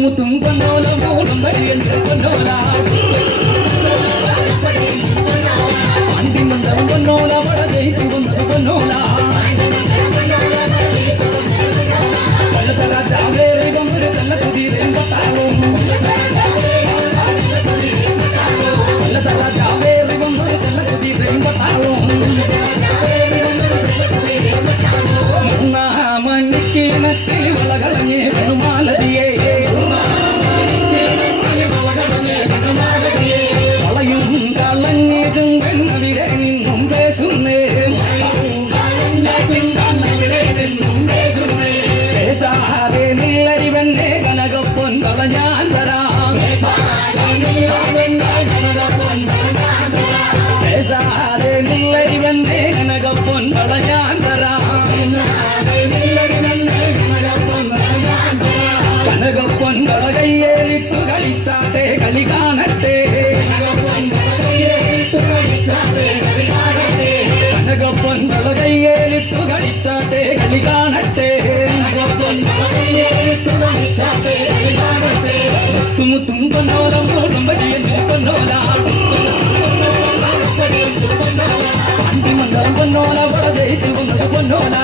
മുത്തും പൊന്നോല മൂടും വഴിയെന്ന് പൊന്നോല അണ്ടിമന്തം പൊന്നോല വട ജയിച്ചു വന്നത് പൊന്നോല കള്ളത്തറ ചാവേറി വന്നൊരു കള്ളക്കുതിരയും പട്ടാളും കള്ളത്തറ ചാവേറി വന്നൊരു കള്ളക്കുതിരയും പട്ടാളും മൂന്നാമണിക്ക് മറ്റിൽ വളകളഞ്ഞ് പെണ്ണുമാലതിയേ വളയും കളഞ്ഞതും പെണ്ണവിടെ നിന്നും പേസുന്നേ പേസാതെ നീലടി പെണ്ണെ കനകപ്പൊൻ കള ഞാൻ തരാം പേസാതെ നീലടി പെണ്ണെ കനകപ്പൊൻ കള ഞാൻ തരാം കനകപ്പൊൻ കള കയ്യേലിട്ടു കളിച്ചാട്ടെ കളി കാണട്ടെ കനകപ്പൊൻ കള കയ്യേലിട്ടു കളിച്ചാട്ടെ കളി കാണട്ടെ മുത്തും പൊന്നോല മൂടും വഴിയെന്ന് പൊന്നോല അണ്ടിമന്തം പൊന്നോല വട ജയിച്ചു വന്നത് പൊന്നോല